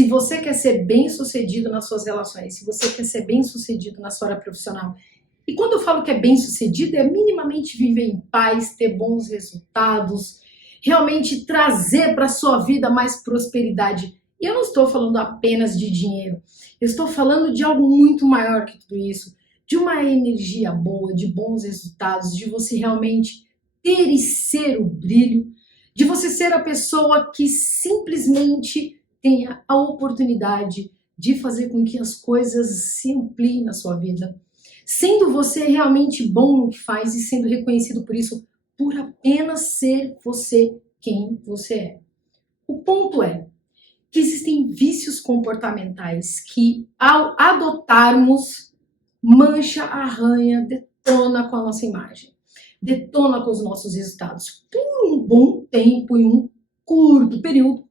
Se você quer ser bem-sucedido nas suas relações, se você quer ser bem-sucedido na sua área profissional, e quando eu falo que é bem-sucedido, é minimamente viver em paz, ter bons resultados, realmente trazer para a sua vida mais prosperidade. E eu não estou falando apenas de dinheiro, eu estou falando de algo muito maior que tudo isso, de uma energia boa, de bons resultados, de você realmente ter e ser o brilho, de você ser a pessoa que simplesmente tenha a oportunidade de fazer com que as coisas se ampliem na sua vida, sendo você realmente bom no que faz e sendo reconhecido por isso, por apenas ser você quem você é. O ponto é que existem vícios comportamentais que, ao adotarmos, mancha, arranha, detona com a nossa imagem, detona com os nossos resultados. Por um bom tempo, em um curto período,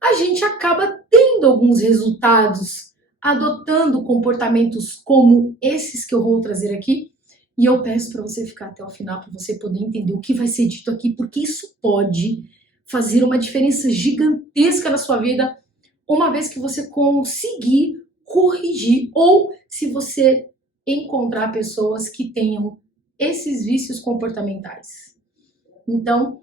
a gente acaba tendo alguns resultados, adotando comportamentos como esses que eu vou trazer aqui, e eu peço para você ficar até o final, para você poder entender o que vai ser dito aqui, porque isso pode fazer uma diferença gigantesca na sua vida, uma vez que você conseguir corrigir, ou se você encontrar pessoas que tenham esses vícios comportamentais. Então,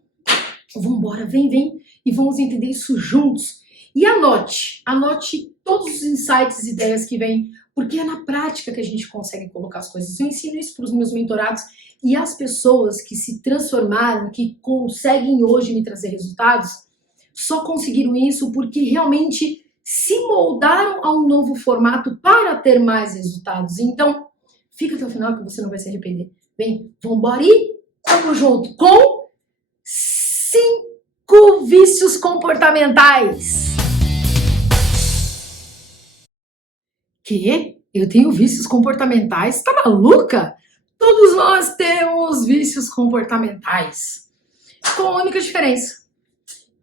vamos embora, vem, e vamos entender isso juntos. E anote todos os insights e ideias que vêm, porque é na prática que a gente consegue colocar as coisas. Eu ensino isso para os meus mentorados e as pessoas que se transformaram, que conseguem hoje me trazer resultados, só conseguiram isso porque realmente se moldaram a um novo formato para ter mais resultados. Então, fica até o final que você não vai se arrepender. Vem, vambora e vamos junto com 5 vícios comportamentais. Que? Eu tenho vícios comportamentais? Tá maluca? Todos nós temos vícios comportamentais. Com a única diferença.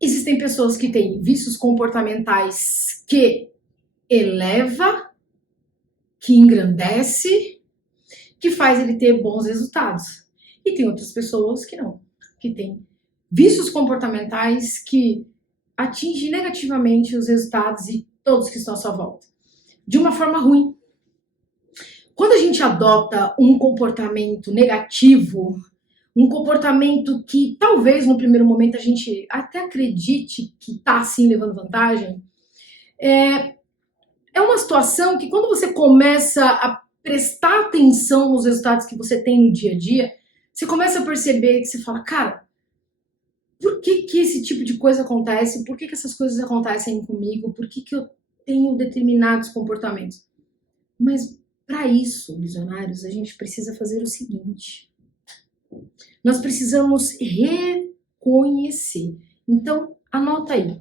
Existem pessoas que têm vícios comportamentais que eleva, que engrandece, que faz ele ter bons resultados. E tem outras pessoas que não, que têm vícios comportamentais que atingem negativamente os resultados e todos que estão à sua volta. De uma forma ruim. Quando a gente adota um comportamento negativo, um comportamento que talvez no primeiro momento a gente até acredite que está assim levando vantagem, é uma situação que quando você começa a prestar atenção nos resultados que você tem no dia a dia, você começa a perceber que você fala, cara, por que esse tipo de coisa acontece? Por que essas coisas acontecem comigo? Por que eu tenho determinados comportamentos? Mas para isso, visionários, a gente precisa fazer o seguinte. Nós precisamos reconhecer. Então, anota aí.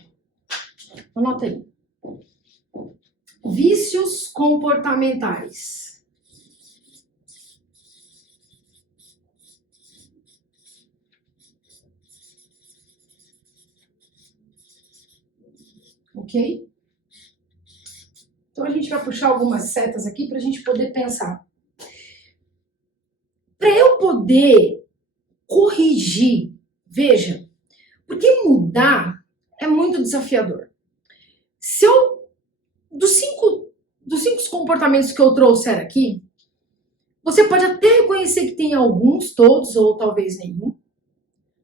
Anota aí. Vícios comportamentais. Ok? Então a gente vai puxar algumas setas aqui para a gente poder pensar. Para eu poder corrigir, veja, porque mudar é muito desafiador. Se eu, dos cinco comportamentos que eu trouxer aqui, você pode até reconhecer que tem alguns, todos, ou talvez nenhum,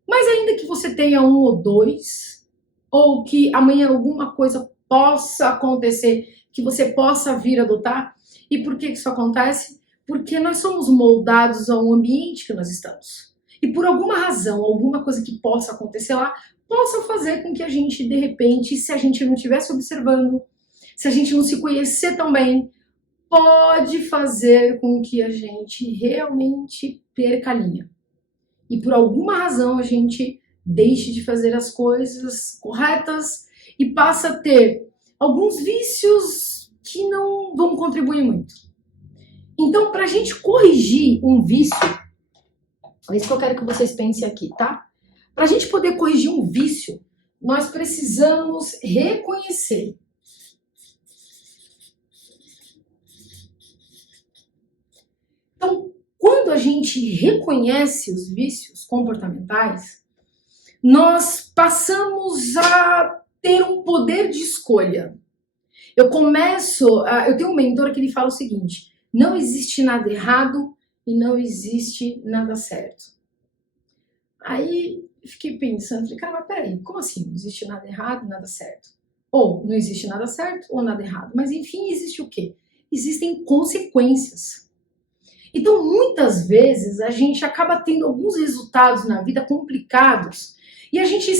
mas ainda que você tenha um ou dois, ou que amanhã alguma coisa possa acontecer, que você possa vir adotar. E por que isso acontece? Porque nós somos moldados ao ambiente que nós estamos. E por alguma razão, alguma coisa que possa acontecer lá, possa fazer com que a gente, de repente, se a gente não estivesse observando, se a gente não se conhecer tão bem, pode fazer com que a gente realmente perca a linha. E por alguma razão a gente deixe de fazer as coisas corretas e passa a ter alguns vícios que não vão contribuir muito. Então, para a gente corrigir um vício, é isso que eu quero que vocês pensem aqui, tá? Para a gente poder corrigir um vício, nós precisamos reconhecer. Então, quando a gente reconhece os vícios comportamentais, nós passamos a ter um poder de escolha. Eu tenho um mentor que ele fala o seguinte: não existe nada errado e não existe nada certo. Aí fiquei pensando, falei, cara, mas peraí, como assim? Não existe nada errado e nada certo? Ou não existe nada certo ou nada errado. Mas enfim, existe o quê? Existem consequências. Então, muitas vezes, a gente acaba tendo alguns resultados na vida complicados e a gente,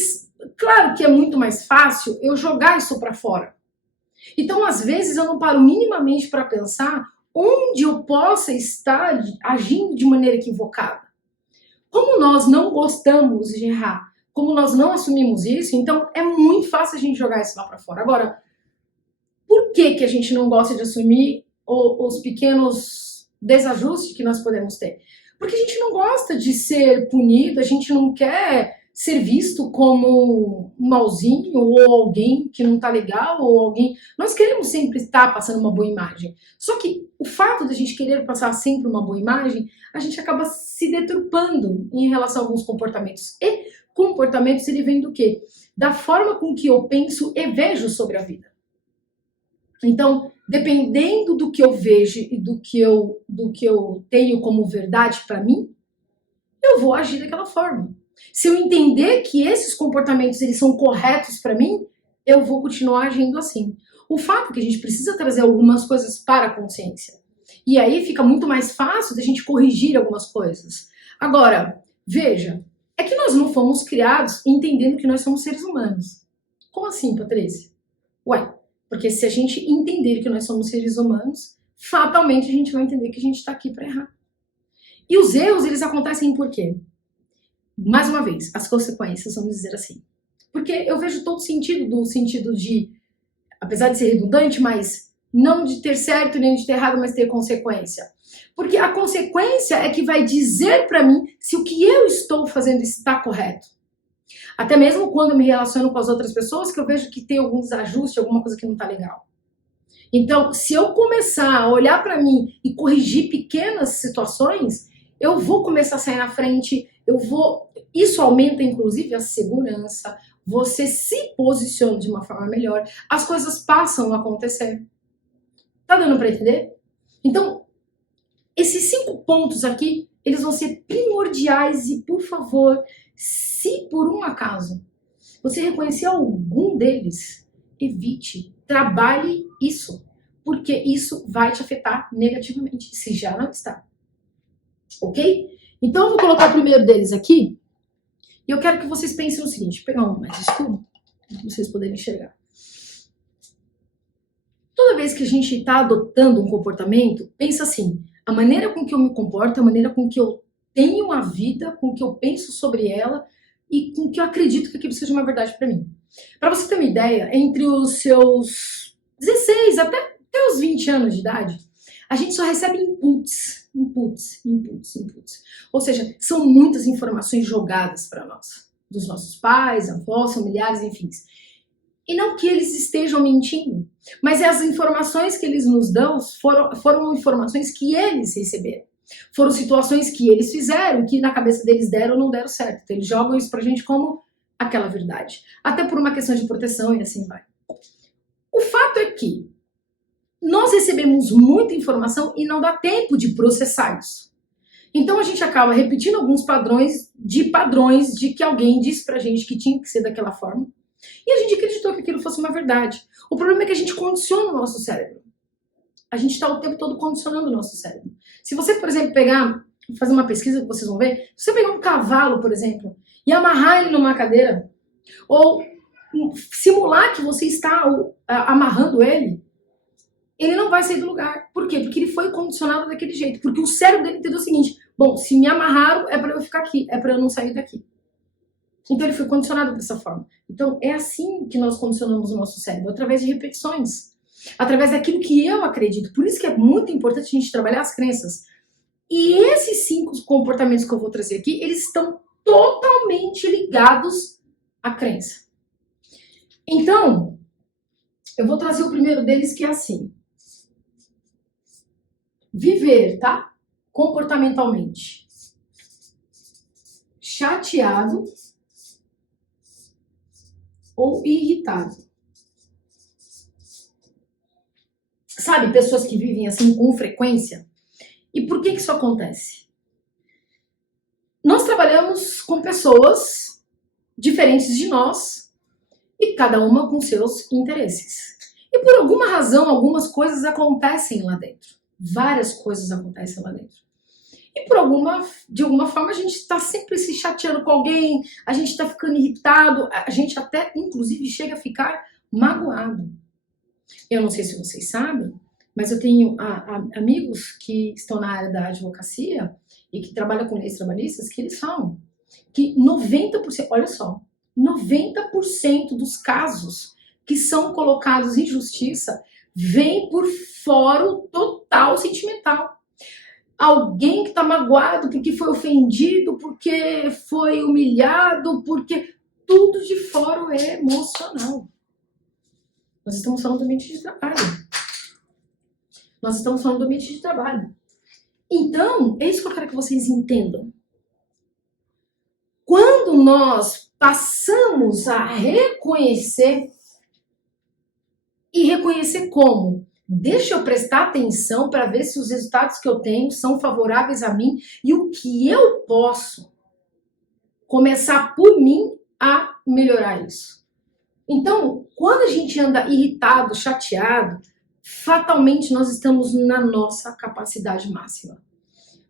claro que é muito mais fácil eu jogar isso para fora. Então, às vezes, eu não paro minimamente para pensar onde eu possa estar agindo de maneira equivocada. Como nós não gostamos de errar, como nós não assumimos isso, então é muito fácil a gente jogar isso lá para fora. Agora, por que a gente não gosta de assumir os pequenos desajustes que nós podemos ter? Porque a gente não gosta de ser punido, a gente não quer ser visto como um malzinho ou alguém que não tá legal ou alguém... Nós queremos sempre estar passando uma boa imagem. Só que o fato de a gente querer passar sempre uma boa imagem, a gente acaba se deturpando em relação a alguns comportamentos. E comportamentos, ele vem do quê? Da forma com que eu penso e vejo sobre a vida. Então, dependendo do que eu vejo e do que eu tenho como verdade para mim, eu vou agir daquela forma. Se eu entender que esses comportamentos eles são corretos para mim, eu vou continuar agindo assim. O fato é que a gente precisa trazer algumas coisas para a consciência. E aí fica muito mais fácil da gente corrigir algumas coisas. Agora, veja, é que nós não fomos criados entendendo que nós somos seres humanos. Como assim, Patrícia? Ué, porque se a gente entender que nós somos seres humanos, fatalmente a gente vai entender que a gente está aqui para errar. E os erros, eles acontecem por quê? Mais uma vez, as consequências, vamos dizer assim. Porque eu vejo todo sentido do sentido de, apesar de ser redundante, mas não de ter certo nem de ter errado, mas ter consequência. Porque a consequência é que vai dizer para mim se o que eu estou fazendo está correto. Até mesmo quando eu me relaciono com as outras pessoas, que eu vejo que tem algum desajuste, alguma coisa que não está legal. Então, se eu começar a olhar para mim e corrigir pequenas situações, eu vou começar a sair na frente, isso aumenta inclusive a segurança, você se posiciona de uma forma melhor, as coisas passam a acontecer. Tá dando para entender? Então, esses 5 pontos aqui, eles vão ser primordiais e, por favor, se por um acaso você reconhecer algum deles, evite, trabalhe isso, porque isso vai te afetar negativamente, se já não está. Ok? Então eu vou colocar o primeiro deles aqui, e eu quero que vocês pensem no seguinte, vou pegar um mais escuro, para vocês poderem enxergar. Toda vez que a gente está adotando um comportamento, pensa assim, a maneira com que eu me comporto, a maneira com que eu tenho a vida, com que eu penso sobre ela e com que eu acredito que aquilo seja uma verdade para mim. Para você ter uma ideia, entre os seus 16 até os 20 anos de idade, a gente só recebe inputs. Ou seja, são muitas informações jogadas para nós, dos nossos pais, avós, familiares, enfim. E não que eles estejam mentindo, mas as informações que eles nos dão foram informações que eles receberam. Foram situações que eles fizeram, que na cabeça deles deram ou não deram certo. Então, eles jogam isso pra gente como aquela verdade. Até por uma questão de proteção e assim vai. O fato é que nós recebemos muita informação e não dá tempo de processar isso. Então a gente acaba repetindo alguns padrões de que alguém disse pra gente que tinha que ser daquela forma. E a gente acreditou que aquilo fosse uma verdade. O problema é que a gente condiciona o nosso cérebro. A gente está o tempo todo condicionando o nosso cérebro. Se você, por exemplo, fazer uma pesquisa que vocês vão ver, se você pegar um cavalo, por exemplo, e amarrar ele numa cadeira, ou simular que você está amarrando ele não vai sair do lugar. Por quê? Porque ele foi condicionado daquele jeito. Porque o cérebro dele entendeu o seguinte, bom, se me amarraram é para eu ficar aqui, é para eu não sair daqui. Então ele foi condicionado dessa forma. Então é assim que nós condicionamos o nosso cérebro, através de repetições, através daquilo que eu acredito. Por isso que é muito importante a gente trabalhar as crenças. E esses 5 comportamentos que eu vou trazer aqui, eles estão totalmente ligados à crença. Então, eu vou trazer o primeiro deles, que é assim. Viver, tá? Comportamentalmente chateado ou irritado. sabe, pessoas que vivem assim com frequência. E por que isso acontece? Nós trabalhamos com pessoas diferentes de nós e cada uma com seus interesses. E por alguma razão, algumas coisas acontecem lá dentro. Várias coisas acontecem lá dentro. E de alguma forma, a gente está sempre se chateando com alguém, a gente está ficando irritado, a gente até, inclusive, chega a ficar magoado. Eu não sei se vocês sabem, mas eu tenho amigos que estão na área da advocacia e que trabalham com leis trabalhistas, que eles falam que 90%, olha só, 90% dos casos que são colocados em justiça vem por fórum total sentimental. Alguém que está magoado porque foi ofendido, porque foi humilhado, porque tudo de fórum é emocional. Nós estamos falando do ambiente de trabalho. Nós estamos falando do ambiente de trabalho. Então, é isso que eu quero que vocês entendam. Quando nós passamos a reconhecer, e reconhecer como? Deixa eu prestar atenção para ver se os resultados que eu tenho são favoráveis a mim e o que eu posso começar por mim a melhorar isso. Então, quando a gente anda irritado, chateado, fatalmente nós estamos na nossa capacidade máxima.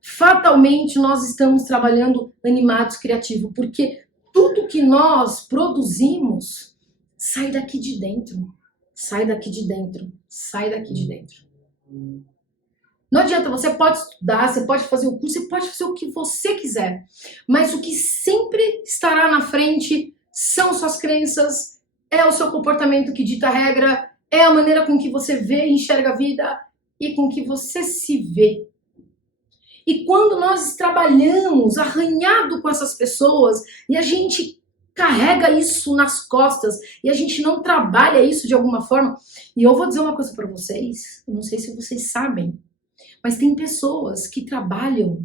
Fatalmente nós estamos trabalhando animados, criativos, porque tudo que nós produzimos sai daqui de dentro. Sai daqui de dentro, sai daqui de dentro. Não adianta, você pode estudar, você pode fazer o curso, você pode fazer o que você quiser, mas o que sempre estará na frente são suas crenças, é o seu comportamento que dita a regra, é a maneira com que você vê e enxerga a vida e com que você se vê. E quando nós trabalhamos arranhado com essas pessoas e a gente carrega isso nas costas e a gente não trabalha isso de alguma forma. E eu vou dizer uma coisa para vocês, eu não sei se vocês sabem, mas tem pessoas que trabalham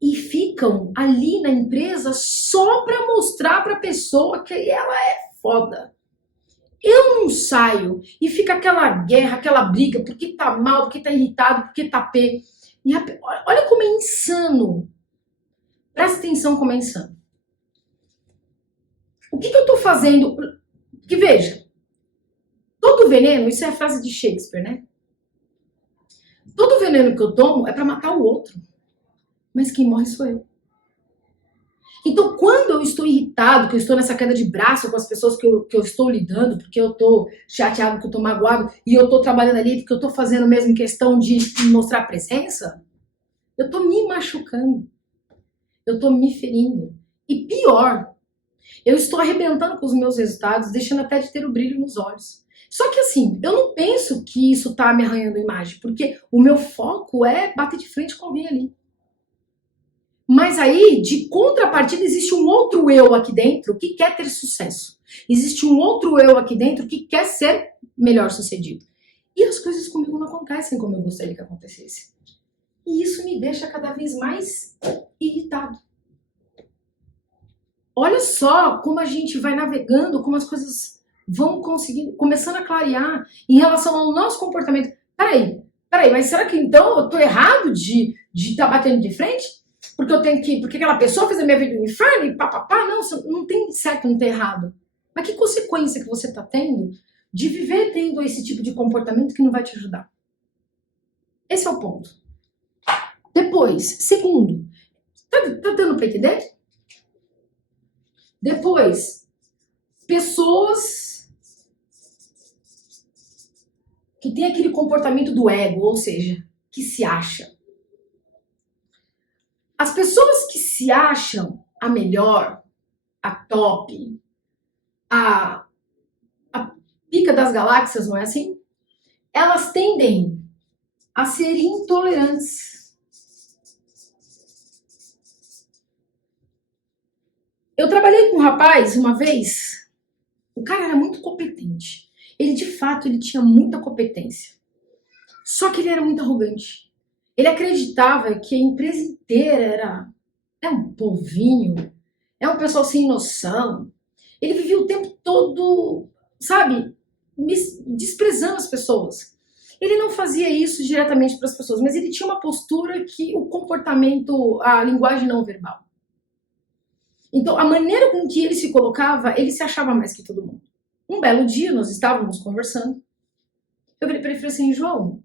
e ficam ali na empresa só para mostrar para a pessoa que ela é foda. Eu não saio e fica aquela guerra, aquela briga, porque tá mal, porque tá irritado, porque tá pé. E olha como é insano. Presta atenção como é insano. O que eu tô fazendo? Que veja, todo veneno, isso é a frase de Shakespeare, né? Todo veneno que eu tomo é para matar o outro. Mas quem morre sou eu. Então, quando eu estou irritado, que eu estou nessa queda de braço com as pessoas que eu estou lidando, porque eu estou chateado, que eu estou magoado, e eu estou trabalhando ali, porque eu estou fazendo mesmo questão de mostrar presença, eu estou me machucando. Eu estou me ferindo. E pior, eu estou arrebentando com os meus resultados, deixando até de ter o brilho nos olhos. Só que assim, eu não penso que isso está me arranhando a imagem, porque o meu foco é bater de frente com alguém ali. Mas aí, de contrapartida, existe um outro eu aqui dentro que quer ter sucesso. Existe um outro eu aqui dentro que quer ser melhor sucedido. E as coisas comigo não acontecem como eu gostaria que acontecesse. E isso me deixa cada vez mais irritado. Olha só como a gente vai navegando, como as coisas vão conseguindo, começando a clarear em relação ao nosso comportamento. Peraí, mas será que então eu tô errado de estar batendo de frente? Porque eu tenho que, porque aquela pessoa fez a minha vida no inferno e papapá, não tem certo, não tem errado. Mas que consequência que você tá tendo de viver tendo esse tipo de comportamento que não vai te ajudar? Esse é o ponto. Depois, segundo, tá dando para entender? Depois, pessoas que têm aquele comportamento do ego, ou seja, que se acha. As pessoas que se acham a melhor, a top, a pica das galáxias, não é assim? Elas tendem a ser intolerantes. Eu trabalhei com um rapaz uma vez, o cara era muito competente. Ele, de fato, ele tinha muita competência. Só que ele era muito arrogante. Ele acreditava que a empresa inteira é um povinho, é um pessoal sem noção. Ele vivia o tempo todo, sabe, desprezando as pessoas. Ele não fazia isso diretamente para as pessoas, mas ele tinha uma postura que o comportamento, a linguagem não verbal. Então, a maneira com que ele se colocava, ele se achava mais que todo mundo. Um belo dia, nós estávamos conversando. Eu falei para ele, falei assim, João,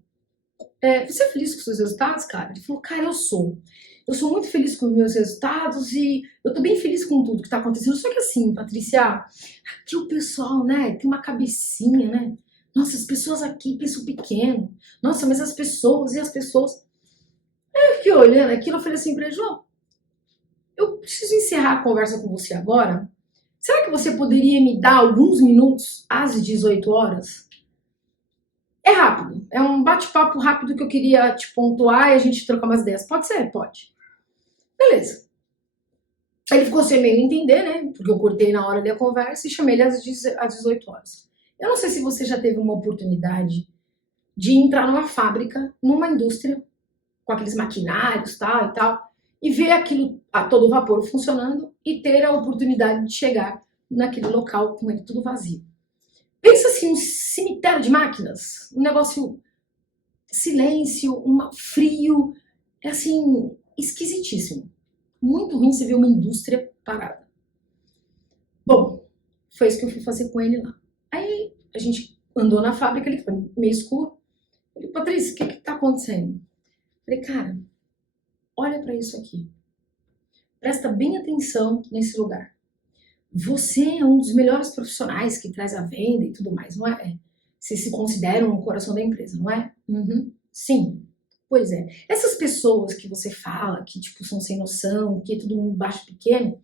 você é feliz com os seus resultados, cara? Ele falou, cara, eu sou. Eu sou muito feliz com os meus resultados e eu tô bem feliz com tudo que tá acontecendo. Só que assim, Patrícia, aqui o pessoal, né, tem uma cabecinha, né? Nossa, as pessoas aqui pensam pequeno. Nossa, mas as pessoas e as pessoas... Eu fiquei olhando aquilo, eu falei assim pra ele, João, eu preciso encerrar a conversa com você agora. Será que você poderia me dar alguns minutos às 18 horas? É rápido, é um bate-papo rápido que eu queria te pontuar e a gente trocar umas ideias. Pode ser? Pode. Beleza. Aí ele ficou sem meio entender, né? Porque eu cortei na hora da conversa e chamei ele às 18 horas. Eu não sei se você já teve uma oportunidade de entrar numa fábrica, numa indústria, com aqueles maquinários tal e tal, e ver aquilo a todo vapor funcionando e ter a oportunidade de chegar naquele local com ele tudo vazio. Pensa assim, um cemitério de máquinas, um negócio, silêncio, frio, é assim, esquisitíssimo. Muito ruim você ver uma indústria parada. Bom, foi isso que eu fui fazer com ele lá. Aí a gente andou na fábrica, ele foi meio escuro. Ele falei, Patrícia, o que tá acontecendo? Eu falei, cara, olha para isso aqui. Presta bem atenção nesse lugar. Você é um dos melhores profissionais que traz a venda e tudo mais, não é? Você se considera um coração da empresa, não é? Uhum. Sim. Pois é. Essas pessoas que você fala, que tipo são sem noção, que é tudo mundo baixo pequeno,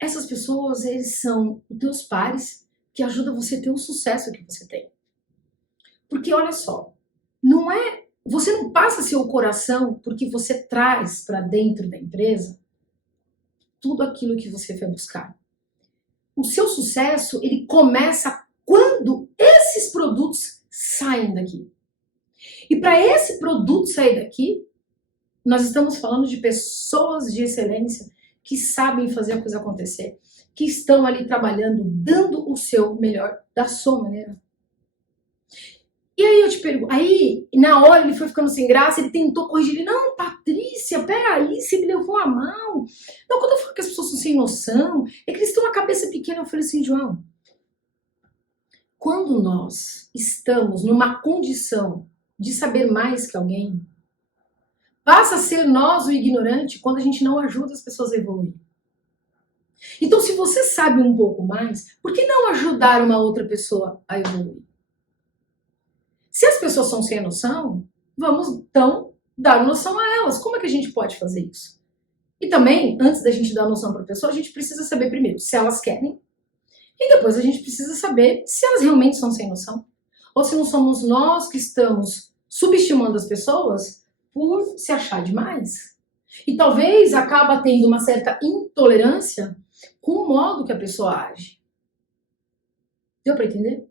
essas pessoas, eles são os teus pares que ajudam você a ter o sucesso que você tem. Porque olha só, você não passa seu coração porque você traz para dentro da empresa tudo aquilo que você foi buscar. O seu sucesso, ele começa quando esses produtos saem daqui. E para esse produto sair daqui, nós estamos falando de pessoas de excelência que sabem fazer a coisa acontecer, que estão ali trabalhando, dando o seu melhor, da sua maneira. E aí eu te pergunto, aí na hora ele foi ficando sem graça, ele tentou corrigir, ele, não, Patrícia, peraí, você me levou a mal. Não, quando eu falo que as pessoas são sem noção, é que eles têm uma cabeça pequena. Eu falei assim, João, quando nós estamos numa condição de saber mais que alguém, passa a ser nós o ignorante quando a gente não ajuda as pessoas a evoluir. Então, se você sabe um pouco mais, por que não ajudar uma outra pessoa a evoluir? Se as pessoas são sem noção, vamos então dar noção a elas. Como é que a gente pode fazer isso? E também, antes da gente dar noção para a pessoa, a gente precisa saber primeiro se elas querem, e depois a gente precisa saber se elas realmente são sem noção. Ou se não somos nós que estamos subestimando as pessoas por se achar demais. E talvez acaba tendo uma certa intolerância com o modo que a pessoa age. Deu para entender?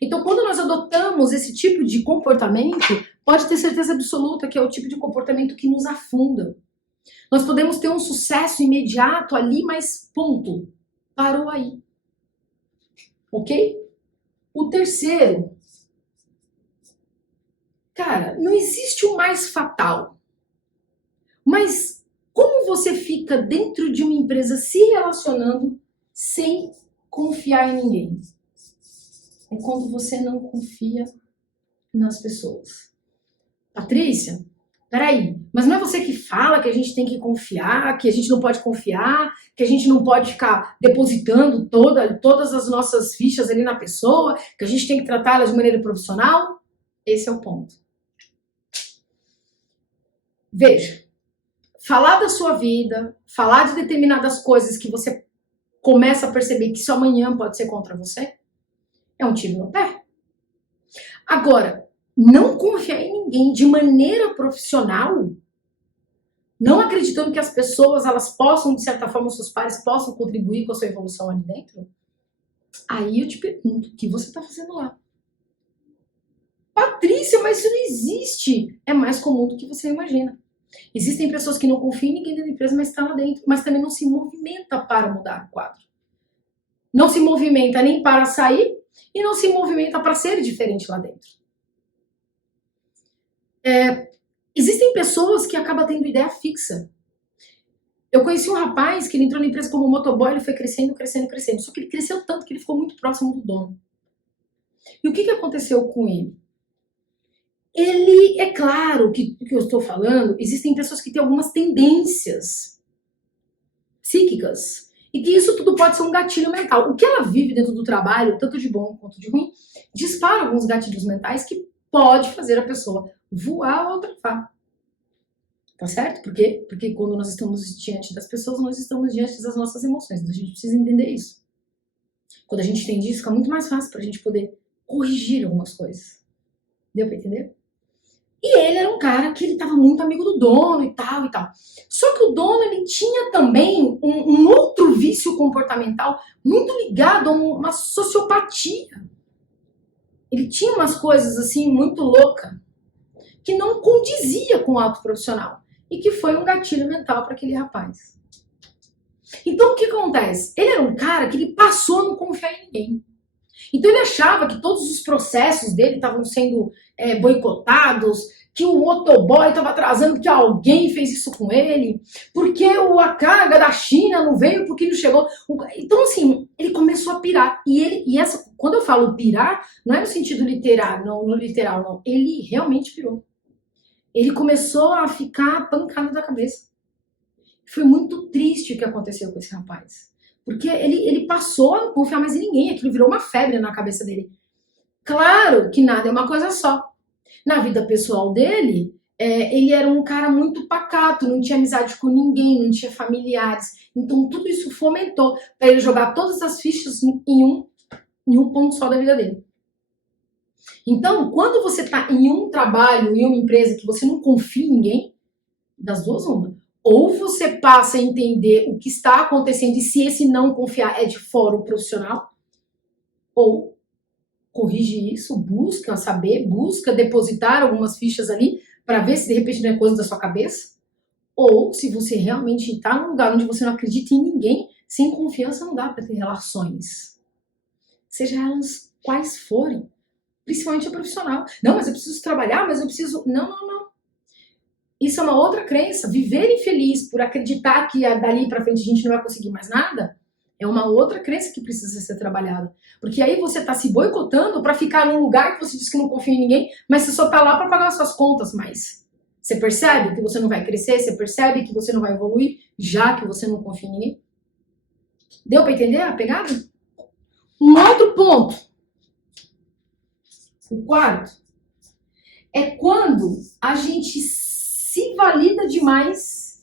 Então, quando nós adotamos esse tipo de comportamento, pode ter certeza absoluta que é o tipo de comportamento que nos afunda. Nós podemos ter um sucesso imediato ali, mas ponto. Parou aí. Ok? O terceiro. Cara, não existe o mais fatal. Mas como você fica dentro de uma empresa se relacionando sem confiar em ninguém? É quando você não confia nas pessoas. Patrícia, peraí, mas não é você que fala que a gente tem que confiar, que a gente não pode confiar, que a gente não pode ficar depositando todas as nossas fichas ali na pessoa, que a gente tem que tratá-la de maneira profissional? Esse é o ponto. Veja, falar da sua vida, falar de determinadas coisas que você começa a perceber que isso amanhã pode ser contra você, é um tiro no pé. Agora, não confiar em ninguém de maneira profissional, não acreditando que as pessoas elas possam, de certa forma, os seus pares possam contribuir com a sua evolução ali dentro, aí eu te pergunto, o que você está fazendo lá? Patrícia, mas isso não existe. É mais comum do que você imagina. Existem pessoas que não confiam em ninguém dentro da empresa, mas estão lá dentro, mas também não se movimenta para mudar o quadro. Não se movimenta nem para sair, e não se movimenta para ser diferente lá dentro. Existem pessoas que acabam tendo ideia fixa. Eu conheci um rapaz que ele entrou na empresa como motoboy, ele foi crescendo, crescendo, crescendo. Só que ele cresceu tanto que ele ficou muito próximo do dono. E o que aconteceu com ele? Ele, é claro que eu estou falando, existem pessoas que têm algumas tendências psíquicas e que isso tudo pode ser um gatilho mental. O que ela vive dentro do trabalho, tanto de bom quanto de ruim, dispara alguns gatilhos mentais que pode fazer a pessoa voar ou trafar. Tá certo? Por quê? Porque quando nós estamos diante das pessoas, nós estamos diante das nossas emoções. Então a gente precisa entender isso. Quando a gente entende isso, fica muito mais fácil pra gente poder corrigir algumas coisas. Deu pra entender? E ele era um cara que ele tava muito amigo do dono e tal e tal. Só que o dono, ele tinha também um outro vício comportamental muito ligado a uma sociopatia. Ele tinha umas coisas assim muito loucas que não condizia com o ato profissional e que foi um gatilho mental para aquele rapaz. Então o que acontece? Ele era um cara que ele passou a não confiar em ninguém. Então ele achava que todos os processos dele estavam sendo boicotados, que o motoboy estava atrasando porque alguém fez isso com ele, porque a carga da China não veio porque não chegou. Então assim, ele começou a pirar. Quando eu falo pirar, não é no sentido literal, não. Ele realmente pirou. Ele começou a ficar pancado da cabeça. Foi muito triste o que aconteceu com esse rapaz. Porque ele passou a não confiar mais em ninguém. Aquilo virou uma febre na cabeça dele. Claro que nada é uma coisa só. Na vida pessoal dele, ele era um cara muito pacato, não tinha amizade com ninguém, não tinha familiares. Então tudo isso fomentou para ele jogar todas as fichas em um ponto só da vida dele. Então, quando você está em um trabalho, em uma empresa que você não confia em ninguém, das duas uma. Ou você passa a entender o que está acontecendo e se esse não confiar é de fora o profissional, ou corrige isso, busca saber, busca depositar algumas fichas ali para ver se de repente não é coisa da sua cabeça, ou se você realmente está num lugar onde você não acredita em ninguém, sem confiança não dá para ter relações. Seja elas quais forem. Principalmente a profissional. Não, mas eu preciso trabalhar, mas eu preciso... Não. Isso é uma outra crença. Viver infeliz por acreditar que dali pra frente a gente não vai conseguir mais nada é uma outra crença que precisa ser trabalhada. Porque aí você tá se boicotando pra ficar num lugar que você diz que não confia em ninguém, mas você só tá lá pra pagar as suas contas, mas você percebe que você não vai crescer, você percebe que você não vai evoluir, já que você não confia em ninguém? Deu pra entender a pegada? Um outro ponto. O quarto é quando a gente se valida demais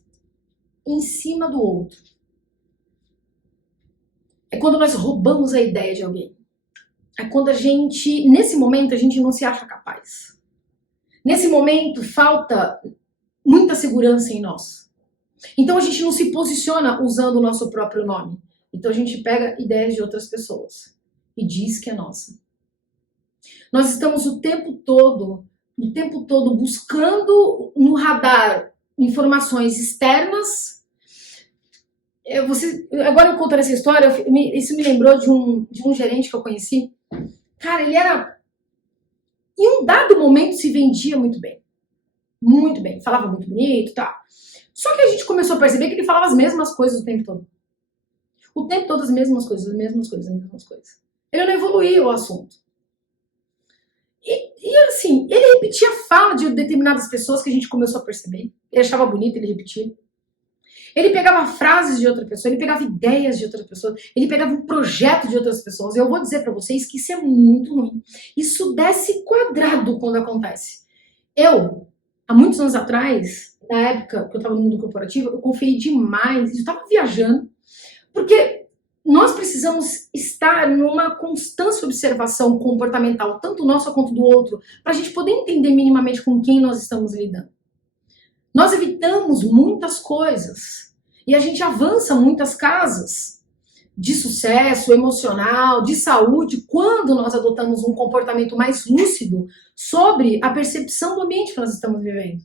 em cima do outro. É quando nós roubamos a ideia de alguém. É quando nesse momento, a gente não se acha capaz. Nesse momento, falta muita segurança em nós. Então a gente não se posiciona usando o nosso próprio nome. Então a gente pega ideias de outras pessoas e diz que é nossa. Nós estamos o tempo todo buscando no radar informações externas. Agora eu contando essa história, isso me lembrou de um gerente que eu conheci. Cara, ele era... Em um dado momento se vendia muito bem. Muito bem. Falava muito bonito e tal. Só que a gente começou a perceber que ele falava as mesmas coisas o tempo todo. O tempo todo as mesmas coisas. Ele não evoluía o assunto. E assim, ele repetia a fala de determinadas pessoas que a gente começou a perceber. Ele achava bonito, ele repetia. Ele pegava frases de outra pessoa, ele pegava ideias de outras pessoas, ele pegava um projeto de outras pessoas. Eu vou dizer pra vocês que isso é muito ruim. Isso desce quadrado quando acontece. Eu, há muitos anos atrás, na época que eu estava no mundo corporativo, eu confiei demais, eu estava viajando, porque nós precisamos estar numa constante observação comportamental, tanto nossa quanto do outro, para a gente poder entender minimamente com quem nós estamos lidando. Nós evitamos muitas coisas e a gente avança muitas casas de sucesso emocional, de saúde, quando nós adotamos um comportamento mais lúcido sobre a percepção do ambiente que nós estamos vivendo.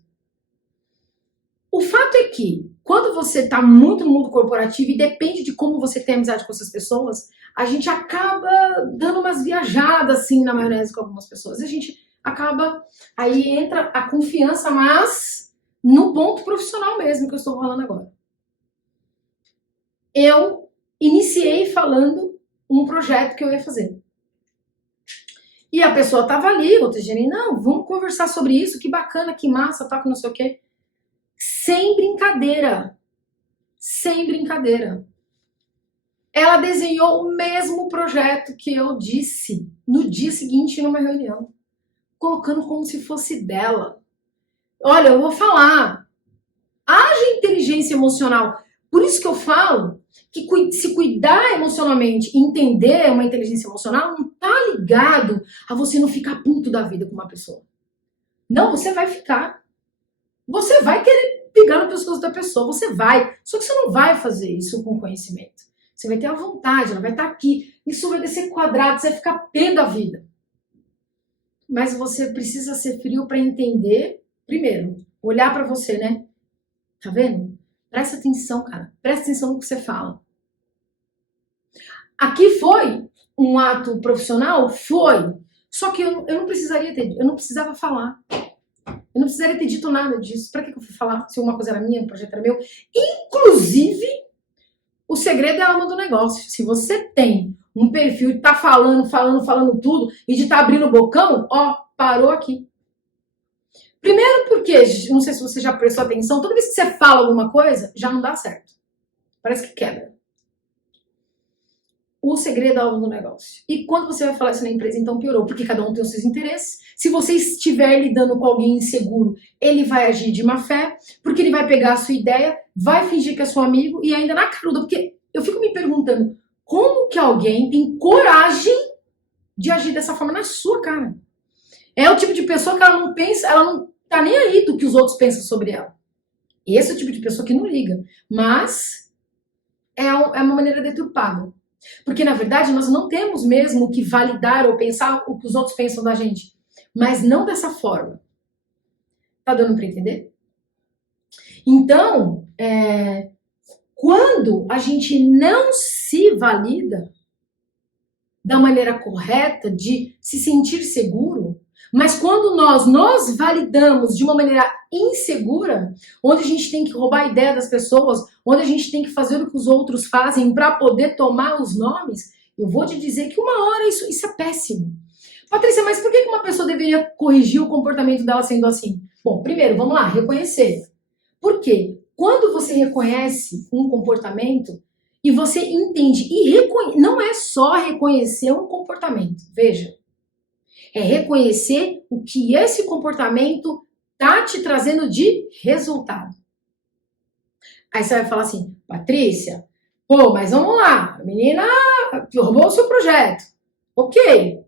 O fato é que, quando você está muito no mundo corporativo e depende de como você tem amizade com essas pessoas, a gente acaba dando umas viajadas assim na maionese com algumas pessoas. A gente acaba, aí entra a confiança, mas no ponto profissional mesmo que eu estou falando agora. Eu iniciei falando um projeto que eu ia fazer. E a pessoa tava ali, outra gente, não, vamos conversar sobre isso, que bacana, que massa, tá, que não sei o quê. Sem brincadeira. Sem brincadeira. Ela desenhou o mesmo projeto que eu disse no dia seguinte numa reunião, colocando como se fosse dela. Olha, eu vou falar, haja inteligência emocional. Por isso que eu falo que se cuidar emocionalmente, entender uma inteligência emocional, não tá ligado a você não ficar puto da vida com uma pessoa. Não, você vai ficar. Você vai querer pegar no pescoço da pessoa, você vai. Só que você não vai fazer isso com conhecimento. Você vai ter a vontade, ela vai estar aqui. Isso vai descer quadrado, você vai ficar pé da vida. Mas você precisa ser frio para entender, primeiro, olhar para você, né? Tá vendo? Presta atenção, cara. Presta atenção no que você fala. Aqui foi um ato profissional? Foi. Só que eu não precisaria ter, eu não precisava falar. Eu não precisaria ter dito nada disso. Pra que eu fui falar se uma coisa era minha, um projeto era meu? Inclusive, o segredo é a alma do negócio. Se você tem um perfil de tá falando tudo e de tá abrindo o bocão, ó, parou aqui. Primeiro porque, não sei se você já prestou atenção, toda vez que você fala alguma coisa, já não dá certo. Parece que quebra. O segredo é a alma do negócio. E quando você vai falar isso na empresa, então piorou, porque cada um tem os seus interesses. Se você estiver lidando com alguém inseguro, ele vai agir de má fé, porque ele vai pegar a sua ideia, vai fingir que é seu amigo e ainda na caruda, porque eu fico me perguntando, como que alguém tem coragem de agir dessa forma na sua cara? É o tipo de pessoa que ela não pensa, ela não tá nem aí do que os outros pensam sobre ela. Esse é o tipo de pessoa que não liga, mas é uma maneira deturpada. Porque, na verdade, nós não temos mesmo que validar ou pensar o que os outros pensam da gente. Mas não dessa forma. Tá dando para entender? Então, quando a gente não se valida da maneira correta de se sentir seguro, mas quando nós nos validamos de uma maneira insegura, onde a gente tem que roubar a ideia das pessoas, onde a gente tem que fazer o que os outros fazem para poder tomar os nomes, eu vou te dizer que uma hora isso é péssimo. Patrícia, mas por que uma pessoa deveria corrigir o comportamento dela sendo assim? Bom, primeiro, vamos lá, reconhecer. Por quê? Quando você reconhece um comportamento e você entende, não é só reconhecer um comportamento, veja, é reconhecer o que esse comportamento tá te trazendo de resultado. Aí você vai falar assim, Patrícia, pô, mas vamos lá, a menina roubou o seu projeto. Ok,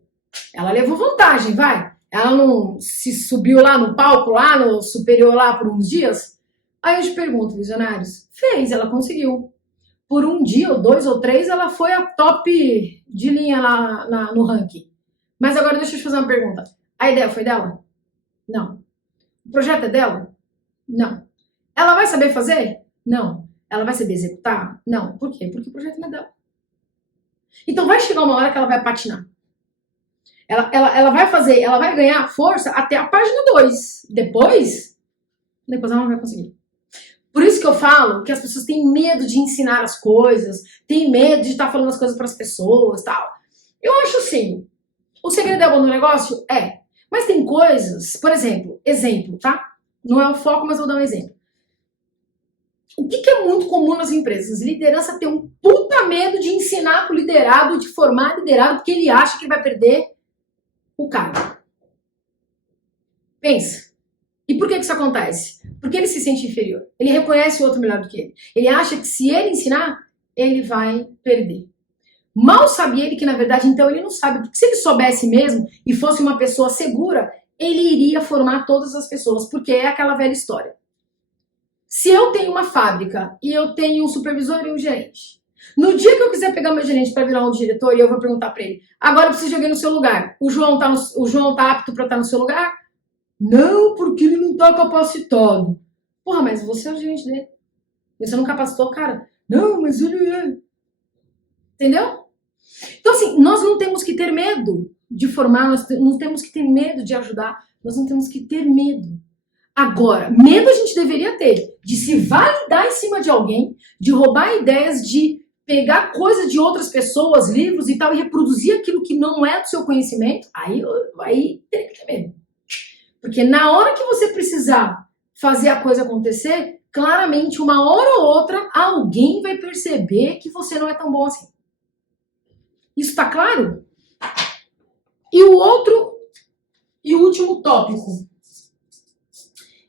ela levou vantagem, vai. Ela não se subiu lá no palco, lá no superior lá por uns dias? Aí eu te pergunto, visionários, fez, ela conseguiu. Por um dia, ou 2 ou 3, ela foi a top de linha lá no ranking. Mas agora deixa eu te fazer uma pergunta. A ideia foi dela? Não. O projeto é dela? Não. Ela vai saber fazer? Não. Ela vai saber executar? Não. Por quê? Porque o projeto não é dela. Então vai chegar uma hora que ela vai patinar. Ela vai fazer, ela vai ganhar força até a página 2. Depois ela não vai conseguir. Por isso que eu falo que as pessoas têm medo de ensinar as coisas, têm medo de estar falando as coisas para as pessoas, tal. Eu acho assim, o segredo é bom no negócio? É. Mas tem coisas, por exemplo, tá? Não é o foco, mas vou dar um exemplo. O que é muito comum nas empresas? Liderança tem um puta medo de ensinar pro liderado, de formar liderado, porque ele acha que ele vai perder o cargo. Pensa. E por que isso acontece? Porque ele se sente inferior. Ele reconhece o outro melhor do que ele. Ele acha que se ele ensinar, ele vai perder. Mal sabe ele que, na verdade, então ele não sabe. Porque se ele soubesse mesmo e fosse uma pessoa segura, ele iria formar todas as pessoas. Porque é aquela velha história. Se eu tenho uma fábrica e eu tenho um supervisor e um gerente, no dia que eu quiser pegar meu gerente para virar um diretor e eu vou perguntar para ele, agora eu preciso de alguém no seu lugar. O João tá apto para estar no seu lugar? Não, porque ele não tá capacitado. Porra, mas você é o gerente dele. Você não capacitou, cara? Não, mas ele é. Entendeu? Então, assim, nós não temos que ter medo de formar, nós não temos que ter medo de ajudar, nós não temos que ter medo. Agora, medo a gente deveria ter de se validar em cima de alguém, de roubar ideias, de pegar coisas de outras pessoas, livros e tal, e reproduzir aquilo que não é do seu conhecimento, aí tem que ter medo. Porque na hora que você precisar fazer a coisa acontecer, claramente, uma hora ou outra, alguém vai perceber que você não é tão bom assim. Isso tá claro? E o último tópico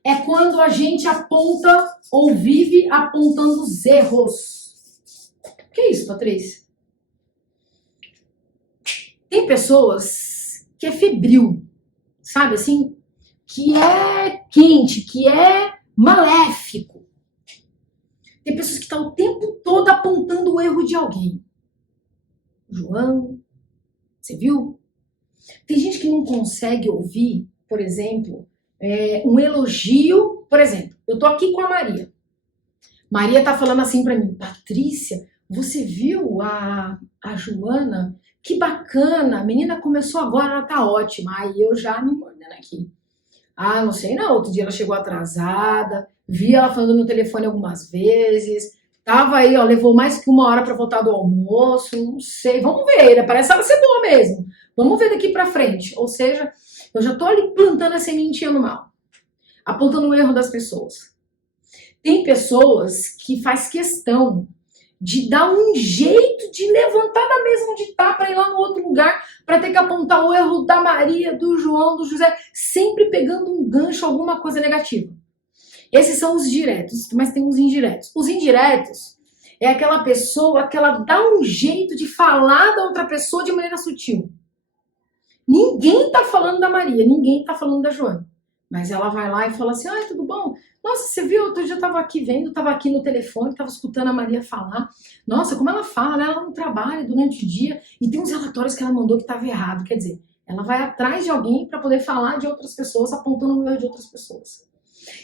é quando a gente aponta ou vive apontando os erros. O que é isso, Patrícia? Tem pessoas que é febril, sabe assim? Que é quente, que é maléfico. Tem pessoas que estão o tempo todo apontando o erro de alguém. João, você viu? Tem gente que não consegue ouvir, por exemplo, um elogio. Por exemplo, eu tô aqui com a Maria. Maria tá falando assim pra mim: Patrícia, você viu a Joana? Que bacana, a menina começou agora, ela tá ótima. Aí eu já me mordendo aqui. Ah, não sei não, outro dia ela chegou atrasada, vi ela falando no telefone algumas vezes, tava aí, ó, levou mais que 1 hora pra voltar do almoço, não sei, vamos ver, parece ela ser boa mesmo, vamos ver daqui pra frente. Ou seja, eu já tô ali plantando a sementinha no mal, apontando o erro das pessoas. Tem pessoas que faz questão de dar um jeito de levantar da mesa onde tá para ir lá no outro lugar, para ter que apontar o erro da Maria, do João, do José, sempre pegando um gancho, alguma coisa negativa. Esses são os diretos, mas tem os indiretos. Os indiretos é aquela pessoa que ela dá um jeito de falar da outra pessoa de maneira sutil. Ninguém tá falando da Maria, ninguém tá falando da Joana. Mas ela vai lá e fala assim: ai, tudo bom? Nossa, você viu? Outro dia eu tava aqui vendo, tava aqui no telefone, tava escutando a Maria falar. Nossa, como ela fala, né? Ela não trabalha durante o dia e tem uns relatórios que ela mandou que tava errado. Quer dizer, ela vai atrás de alguém para poder falar de outras pessoas, apontando o erro de outras pessoas.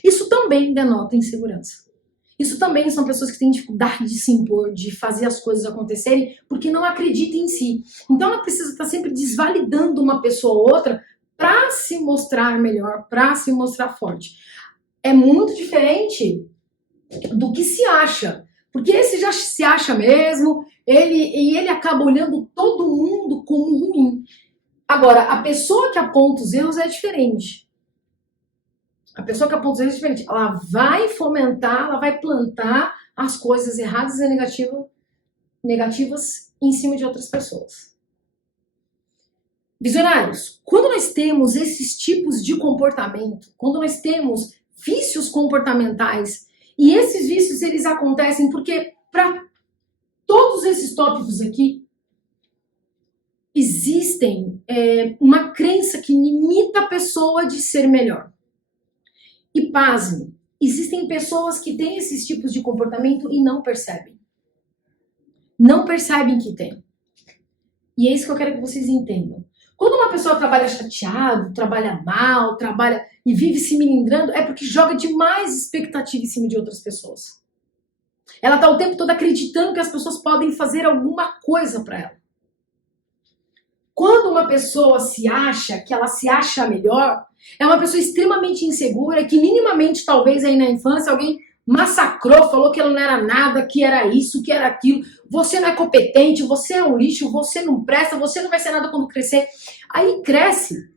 Isso também denota insegurança. Isso também são pessoas que têm dificuldade de se impor, de fazer as coisas acontecerem, porque não acreditam em si. Então ela precisa estar sempre desvalidando uma pessoa ou outra para se mostrar melhor, para se mostrar forte. É muito diferente do que se acha, porque esse já se acha mesmo, ele acaba olhando todo mundo como ruim. Agora, a pessoa que aponta os erros é diferente. A pessoa que aponta os erros é diferente. Ela vai fomentar, ela vai plantar as coisas erradas e negativas em cima de outras pessoas. Visionários, quando nós temos esses tipos de comportamento, quando nós temos vícios comportamentais, e esses vícios eles acontecem porque para todos esses tópicos aqui existem uma crença que limita a pessoa de ser melhor. E pasme, existem pessoas que têm esses tipos de comportamento e não percebem. Não percebem que tem. E é isso que eu quero que vocês entendam. Quando uma pessoa trabalha chateado, trabalha mal, trabalha e vive se melindrando, é porque joga demais expectativa em cima de outras pessoas. Ela está o tempo todo acreditando que as pessoas podem fazer alguma coisa para ela. Quando uma pessoa se acha, que ela se acha melhor, é uma pessoa extremamente insegura, que minimamente, talvez aí na infância, alguém massacrou, falou que ela não era nada, que era isso, que era aquilo, você não é competente, você é um lixo, você não presta, você não vai ser nada quando crescer. Aí cresce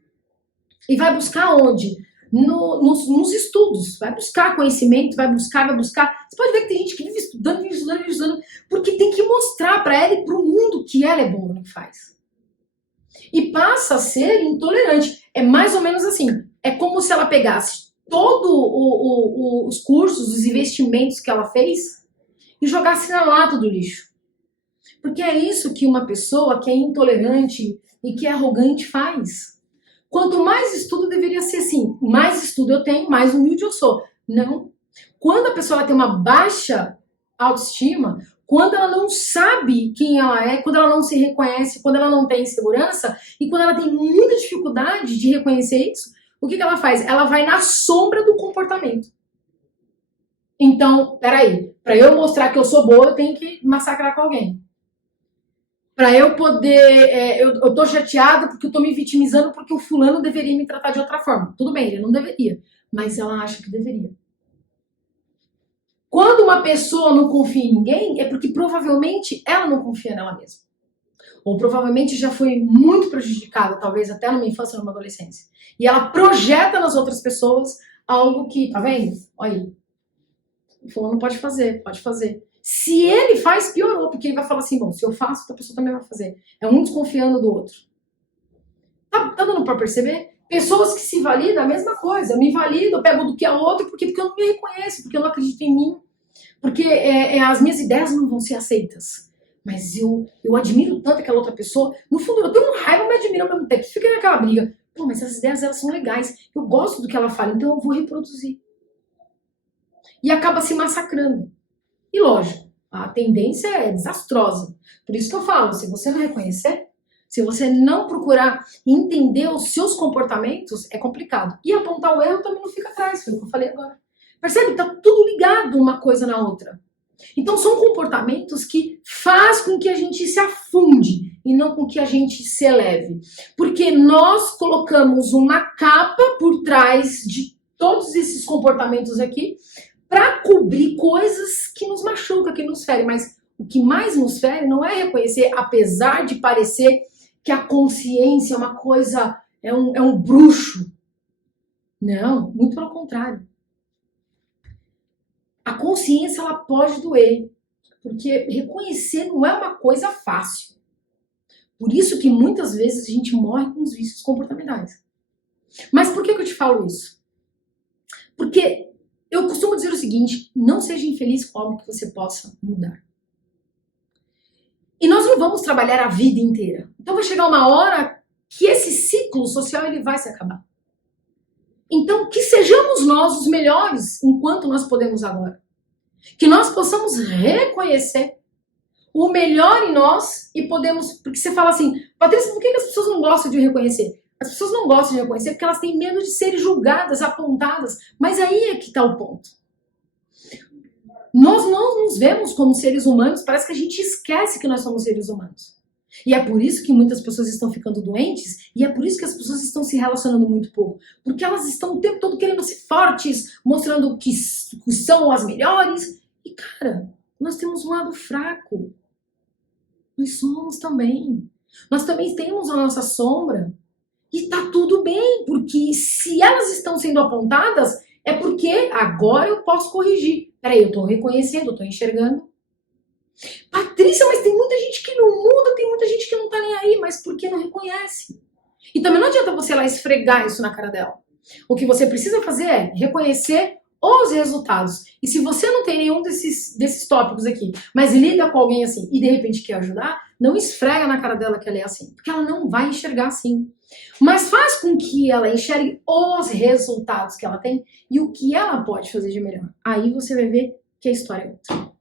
e vai buscar onde? Nos estudos, vai buscar conhecimento, vai buscar. Você pode ver que tem gente que vive estudando, porque tem que mostrar para ela e para o mundo que ela é boa no que faz. E passa a ser intolerante. É mais ou menos assim, é como se ela pegasse todos os cursos, os investimentos que ela fez e jogasse na lata do lixo. Porque é isso que uma pessoa que é intolerante e que é arrogante faz. Quanto mais estudo, deveria ser assim, mais estudo eu tenho, mais humilde eu sou. Não. Quando a pessoa tem uma baixa autoestima, quando ela não sabe quem ela é, quando ela não se reconhece, quando ela não tem segurança e quando ela tem muita dificuldade de reconhecer isso, o que ela faz? Ela vai na sombra do comportamento. Então, peraí, para eu mostrar que eu sou boa, eu tenho que massacrar com alguém. Pra eu poder. Eu tô chateada porque eu tô me vitimizando porque o fulano deveria me tratar de outra forma. Tudo bem, ele não deveria, mas ela acha que deveria. Quando uma pessoa não confia em ninguém, é porque provavelmente ela não confia nela mesma. Ou provavelmente já foi muito prejudicada, talvez até numa infância ou numa adolescência. E ela projeta nas outras pessoas algo que, tá vendo? Olha aí, o fulano pode fazer, pode fazer. Se ele faz, piorou, porque ele vai falar assim, bom, se eu faço, outra pessoa também vai fazer. É um desconfiando do outro. Tá dando pra perceber? Pessoas que se validam, a mesma coisa. Eu me valido, eu pego do que a outra, porque eu não me reconheço, porque eu não acredito em mim, porque as minhas ideias não vão ser aceitas. Mas eu admiro tanto aquela outra pessoa. No fundo, eu tenho raiva, mas admiro ao mesmo tempo. Fica naquela briga. Pô, mas essas ideias, elas são legais. Eu gosto do que ela fala, então eu vou reproduzir. E acaba se massacrando. E lógico, a tendência é desastrosa. Por isso que eu falo, se você não reconhecer, se você não procurar entender os seus comportamentos, é complicado. E apontar o erro também não fica atrás, foi o que eu falei agora. Percebe? Tá tudo ligado uma coisa na outra. Então são comportamentos que faz com que a gente se afunde e não com que a gente se eleve. Porque nós colocamos uma capa por trás de todos esses comportamentos aqui para cobrir coisas que nos machucam, que nos ferem. Mas o que mais nos fere não é reconhecer, apesar de parecer que a consciência é uma coisa, é um bruxo. Não, muito pelo contrário. A consciência, ela pode doer, porque reconhecer não é uma coisa fácil. Por isso que muitas vezes a gente morre com os vícios comportamentais. Mas por que eu te falo isso? Porque eu costumo dizer o seguinte, não seja infeliz com algo que você possa mudar. E nós não vamos trabalhar a vida inteira. Então vai chegar uma hora que esse ciclo social ele vai se acabar. Então, que sejamos nós os melhores enquanto nós podemos agora. Que nós possamos reconhecer o melhor em nós e podemos... Porque você fala assim, Patrícia, por que as pessoas não gostam de reconhecer? As pessoas não gostam de reconhecer porque elas têm medo de serem julgadas, apontadas. Mas aí é que está o ponto. Nós não nos vemos como seres humanos, parece que a gente esquece que nós somos seres humanos. E é por isso que muitas pessoas estão ficando doentes, e é por isso que as pessoas estão se relacionando muito pouco. Porque elas estão o tempo todo querendo ser fortes, mostrando que são as melhores. E cara, nós temos um lado fraco. Nós somos também. Nós também temos a nossa sombra. E tá tudo bem, porque se elas estão sendo apontadas, é porque agora eu posso corrigir. Peraí, eu tô reconhecendo, eu tô enxergando. Patrícia, mas tem muita gente que não muda, tem muita gente que não tá nem aí, mas por que não reconhece? E também não adianta você ir lá esfregar isso na cara dela. O que você precisa fazer é reconhecer os resultados. E se você não tem nenhum desses tópicos aqui, mas lida com alguém assim e de repente quer ajudar, não esfrega na cara dela que ela é assim, porque ela não vai enxergar assim. Mas faz com que ela enxergue os resultados que ela tem e o que ela pode fazer de melhor. Aí você vai ver que a história é outra.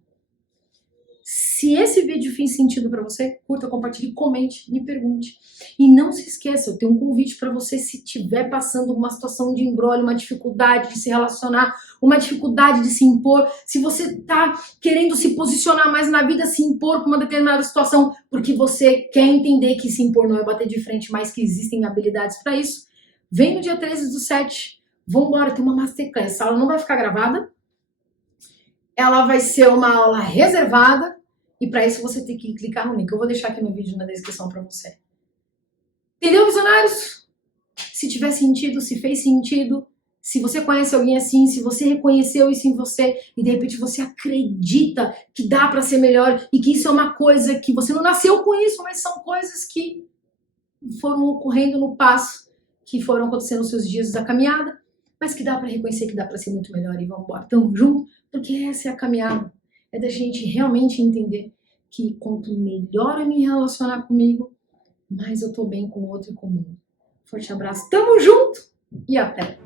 Se esse vídeo fez sentido para você, curta, compartilhe, comente, me pergunte. E não se esqueça, eu tenho um convite para você se estiver passando uma situação de imbróglio, uma dificuldade de se relacionar, uma dificuldade de se impor, se você está querendo se posicionar mais na vida, se impor para uma determinada situação, porque você quer entender que se impor não é bater de frente, mas que existem habilidades para isso, vem no dia 13/7, vambora, tem uma masterclass, essa aula não vai ficar gravada, ela vai ser uma aula reservada, e para isso você tem que clicar no link. Eu vou deixar aqui no vídeo na descrição para você. Entendeu, visionários? Se tiver sentido, se fez sentido, se você conhece alguém assim, se você reconheceu isso em você e de repente você acredita que dá para ser melhor e que isso é uma coisa que você não nasceu com isso, mas são coisas que foram ocorrendo no passo, que foram acontecendo nos seus dias da caminhada, mas que dá para reconhecer que dá para ser muito melhor e vamos embora. Tamo junto, porque essa é a caminhada. É da gente realmente entender que quanto melhor eu me relacionar comigo, mais eu tô bem com o outro e com o mundo. Forte abraço, tamo junto e até!